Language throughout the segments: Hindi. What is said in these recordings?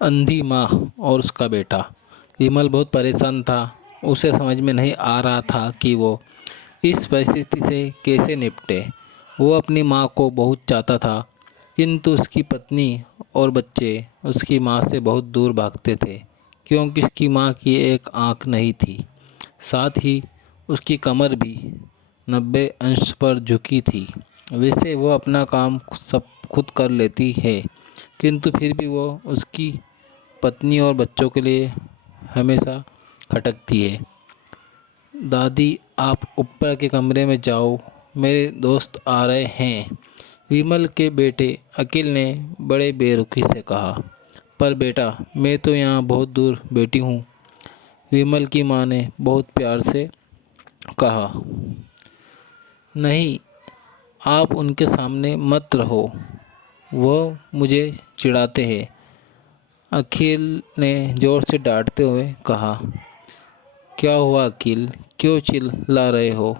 अंधी माँ और उसका बेटा। विमल बहुत परेशान था। उसे समझ में नहीं आ रहा था कि वो इस परिस्थिति से कैसे निपटे। वो अपनी माँ को बहुत चाहता था, किंतु उसकी पत्नी और बच्चे उसकी माँ से बहुत दूर भागते थे, क्योंकि उसकी माँ की एक आँख नहीं थी। साथ ही उसकी कमर भी 90 अंश पर झुकी थी। वैसे वो अपना काम सब खुद कर लेती है, किंतु फिर भी वो उसकी पत्नी और बच्चों के लिए हमेशा खटकती है। दादी, आप ऊपर के कमरे में जाओ, मेरे दोस्त आ रहे हैं, विमल के बेटे अखिल ने बड़े बेरुखी से कहा। पर बेटा, मैं तो यहाँ बहुत दूर बैठी हूँ, विमल की माँ ने बहुत प्यार से कहा। नहीं, आप उनके सामने मत रहो, वो मुझे चिढ़ाते हैं, अखिल ने ज़ोर से डांटते हुए कहा। क्या हुआ अखिल, क्यों चिल्ला रहे हो?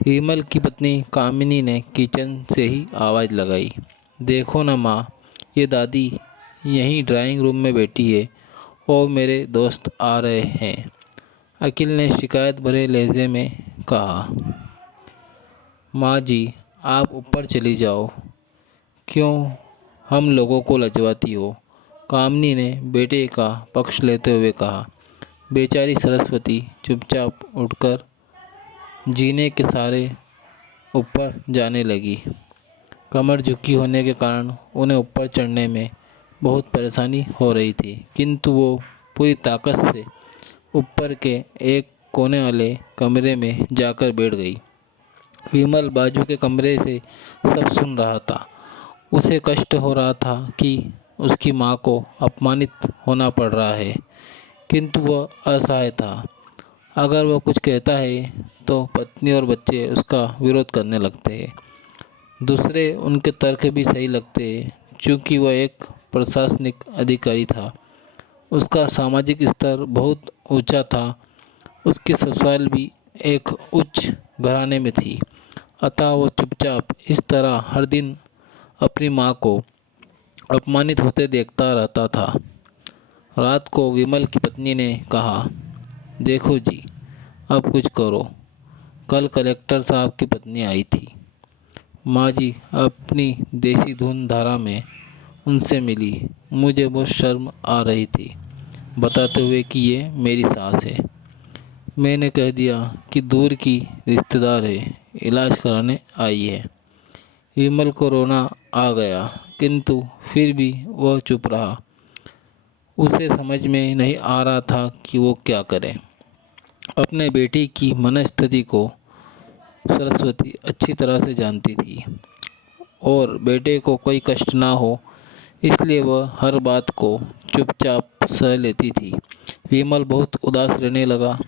विमल की पत्नी कामिनी ने किचन से ही आवाज़ लगाई। देखो ना माँ, ये दादी यहीं ड्राइंग रूम में बैठी है और मेरे दोस्त आ रहे हैं, अखिल ने शिकायत भरे लहजे में कहा। माँ जी, आप ऊपर चली जाओ, क्यों हम लोगों को लजवाती हो? कामिनी ने बेटे का पक्ष लेते हुए कहा। बेचारी सरस्वती चुपचाप उठकर जीने के सहारे ऊपर जाने लगी। कमर झुकी होने के कारण उन्हें ऊपर चढ़ने में बहुत परेशानी हो रही थी, किंतु वो पूरी ताकत से ऊपर के एक कोने वाले कमरे में जाकर बैठ गई। विमल बाजू के कमरे से सब सुन रहा था। उसे कष्ट हो रहा था कि उसकी माँ को अपमानित होना पड़ रहा है, किंतु वह असहाय था। अगर वह कुछ कहता है तो पत्नी और बच्चे उसका विरोध करने लगते हैं। दूसरे उनके तर्क भी सही लगते हैं, क्योंकि वह एक प्रशासनिक अधिकारी था। उसका सामाजिक स्तर बहुत ऊंचा था। उसकी ससुराल भी एक उच्च घराने में थी, अतः वो चुपचाप इस तरह हर दिन अपनी माँ को अपमानित होते देखता रहता था। रात को विमल की पत्नी ने कहा, देखो जी, अब कुछ करो। कल कलेक्टर साहब की पत्नी आई थी। माँ जी अपनी देसी धुन धारा में उनसे मिली। मुझे बहुत शर्म आ रही थी, बताते हुए कि ये मेरी सास है। मैंने कह दिया कि दूर की रिश्तेदार है, इलाज कराने आई है। विमल को रोना आ गया, किंतु फिर भी वह चुप रहा। उसे समझ में नहीं आ रहा था कि वो क्या करे। अपने बेटी की मनस्थिति को सरस्वती अच्छी तरह से जानती थी और बेटे को कोई कष्ट ना हो, इसलिए वह हर बात को चुपचाप सह लेती थी। विमल बहुत उदास रहने लगा।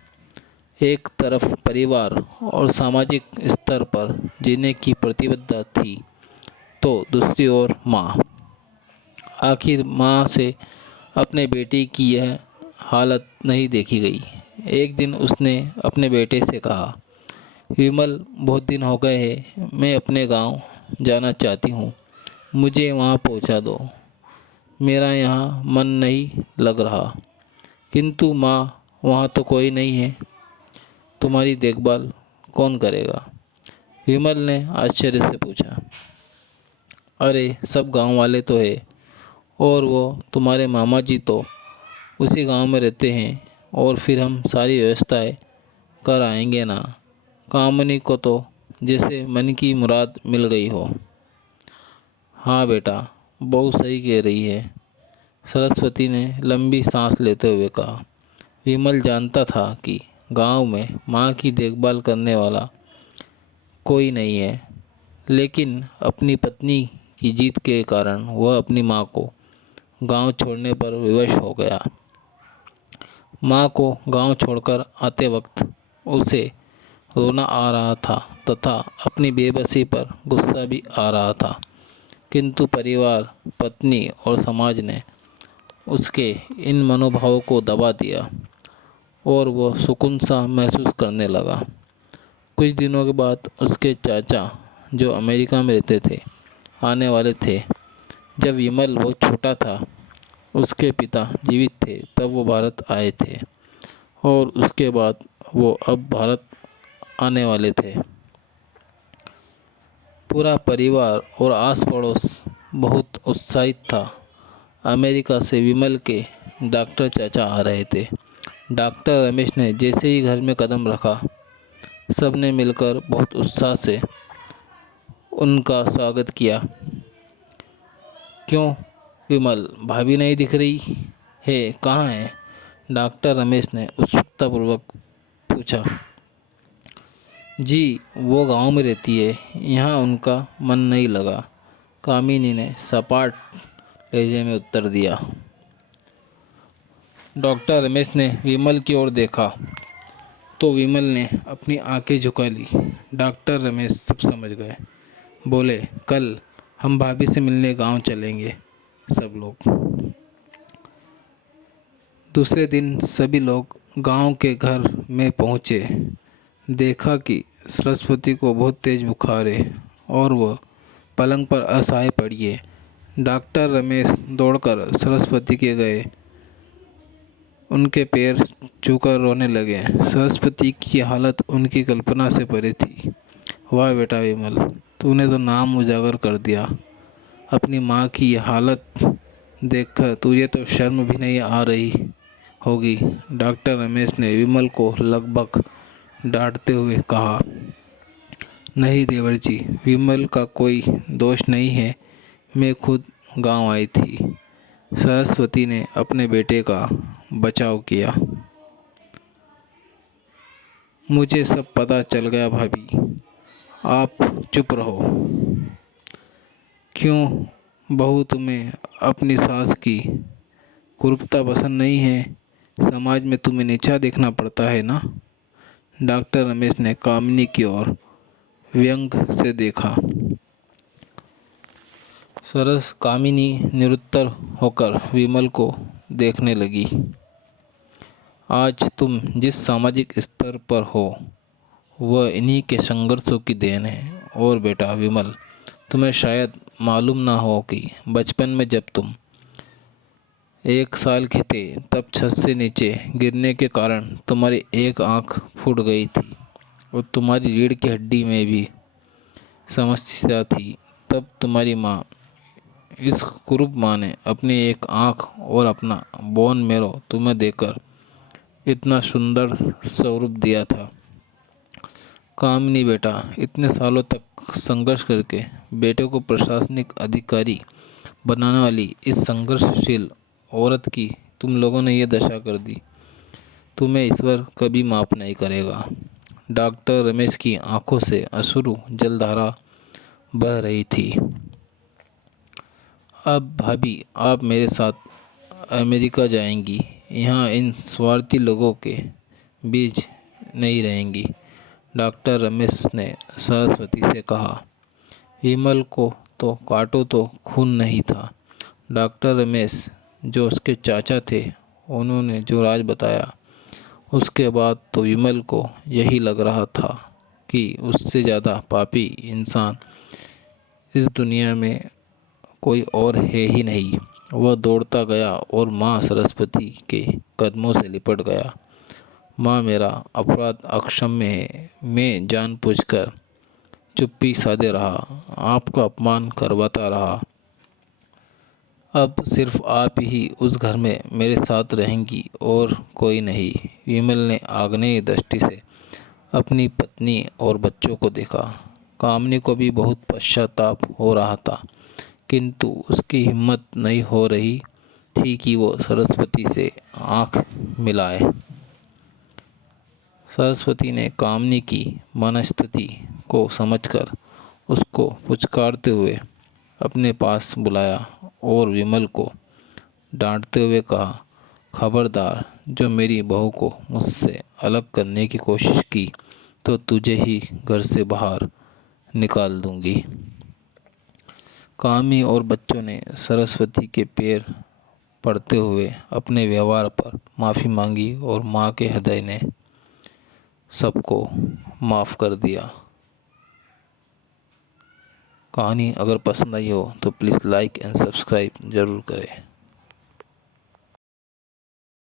एक तरफ परिवार और सामाजिक स्तर पर जीने की प्रतिबद्धता थी, तो दूसरी ओर माँ। आखिर माँ से अपने बेटे की यह हालत नहीं देखी गई। एक दिन उसने अपने बेटे से कहा, विमल, बहुत दिन हो गए हैं, मैं अपने गांव जाना चाहती हूँ, मुझे वहाँ पहुँचा दो। मेरा यहाँ मन नहीं लग रहा। किंतु माँ, वहाँ तो कोई नहीं है, तुम्हारी देखभाल कौन करेगा? विमल ने आश्चर्य से पूछा। अरे, सब गांव वाले तो है, और वो तुम्हारे मामा जी तो उसी गांव में रहते हैं, और फिर हम सारी व्यवस्थाएं कर आएंगे ना। कामनी को तो जैसे मन की मुराद मिल गई हो। हाँ बेटा, बहुत सही कह रही है, सरस्वती ने लंबी सांस लेते हुए कहा। विमल जानता था कि गांव में माँ की देखभाल करने वाला कोई नहीं है, लेकिन अपनी पत्नी की जीत के कारण वह अपनी माँ को गांव छोड़ने पर विवश हो गया। माँ को गांव छोड़कर आते वक्त उसे रोना आ रहा था तथा अपनी बेबसी पर गुस्सा भी आ रहा था, किंतु परिवार, पत्नी और समाज ने उसके इन मनोभावों को दबा दिया और वो सुकून सा महसूस करने लगा। कुछ दिनों के बाद उसके चाचा, जो अमेरिका में रहते थे, आने वाले थे। जब विमल बहुत छोटा था, उसके पिता जीवित थे तब वो भारत आए थे और उसके बाद वो अब भारत आने वाले थे। पूरा परिवार और आस पड़ोस बहुत उत्साहित था। अमेरिका से विमल के डॉक्टर चाचा आ रहे थे। डॉक्टर रमेश ने जैसे ही घर में कदम रखा, सब ने मिलकर बहुत उत्साह से उनका स्वागत किया। क्यों विमल, भाभी नहीं दिख रही है, कहाँ है? डॉक्टर रमेश ने उत्सुकतापूर्वक पूछा। जी, वो गांव में रहती है, यहाँ उनका मन नहीं लगा, कामिनी ने सपाट लहजे में उत्तर दिया। डॉक्टर रमेश ने विमल की ओर देखा तो विमल ने अपनी आंखें झुका ली। डॉक्टर रमेश सब समझ गए। बोले, कल हम भाभी से मिलने गांव चलेंगे सब लोग। दूसरे दिन सभी लोग गांव के घर में पहुंचे। देखा कि सरस्वती को बहुत तेज बुखार है और वह पलंग पर असहाय पड़ी है। डॉक्टर रमेश दौड़कर सरस्वती के गए, उनके पैर छूकर रोने लगे। सरस्वती की हालत उनकी कल्पना से परे थी। वाह बेटा विमल, तूने तो नाम उजागर कर दिया। अपनी माँ की ये हालत देखकर तुझे तो शर्म भी नहीं आ रही होगी। डॉक्टर रमेश ने विमल को लगभग डांटते हुए कहा। नहीं देवर जी, विमल का कोई दोष नहीं है, मैं खुद गांव आई थी। सरस्वती ने अपने बेटे का बचाव किया। मुझे सब पता चल गया भाभी, आप चुप रहो। क्यों बहू, तुम्हें अपनी सास की कुरूपता पसंद नहीं है? समाज में तुम्हें नीचा देखना पड़ता है ना? डॉक्टर रमेश ने कामिनी की ओर व्यंग से देखा। सरस कामिनी निरुत्तर होकर विमल को देखने लगी। आज तुम जिस सामाजिक स्तर पर हो वह इन्हीं के संघर्षों की देन है। और बेटा विमल, तुम्हें शायद मालूम ना हो कि बचपन में जब तुम 1 साल के थे तब छत से नीचे गिरने के कारण तुम्हारी एक आंख फूट गई थी और तुम्हारी रीढ़ की हड्डी में भी समस्या थी। तब तुम्हारी माँ, इस कुरूप माँ ने अपनी एक आंख और अपना बोन मैरो तुम्हें देकर इतना सुंदर स्वरूप दिया था। कामिनी बेटा, इतने सालों तक संघर्ष करके बेटे को प्रशासनिक अधिकारी बनाने वाली इस संघर्षशील औरत की तुम लोगों ने यह दशा कर दी। तुम्हें ईश्वर कभी माफ़ नहीं करेगा। डॉक्टर रमेश की आंखों से अश्रु जलधारा बह रही थी। अब भाभी, आप मेरे साथ अमेरिका जाएंगी, यहाँ इन स्वार्थी लोगों के बीच नहीं रहेंगी। डॉक्टर रमेश ने सरस्वती से कहा। विमल को तो काटो तो खून नहीं था। डॉक्टर रमेश जो उसके चाचा थे, उन्होंने जो राज बताया, उसके बाद तो विमल को यही लग रहा था कि उससे ज़्यादा पापी इंसान इस दुनिया में कोई और है ही नहीं। वह दौड़ता गया और माँ सरस्वती के कदमों से लिपट गया। माँ, मेरा अपराध अक्षम्य है, मैं जानबूझकर चुप्पी साधे रहा, आपका अपमान करवाता रहा। अब सिर्फ आप ही उस घर में मेरे साथ रहेंगी और कोई नहीं। विमल ने आग्नेय दृष्टि से अपनी पत्नी और बच्चों को देखा। कामिनी को भी बहुत पश्चाताप हो रहा था, किंतु उसकी हिम्मत नहीं हो रही थी कि वो सरस्वती से आंख मिलाए। सरस्वती ने कामिनी की मनस्थिति को समझकर उसको पुचकारते हुए अपने पास बुलाया और विमल को डांटते हुए कहा, खबरदार, जो मेरी बहू को मुझसे अलग करने की कोशिश की तो तुझे ही घर से बाहर निकाल दूंगी। कामी और बच्चों ने सरस्वती के पैर पड़ते हुए अपने व्यवहार पर माफ़ी मांगी और माँ के हृदय ने सबको माफ़ कर दिया। कहानी अगर पसंद आई हो तो प्लीज़ लाइक एंड सब्सक्राइब ज़रूर करें।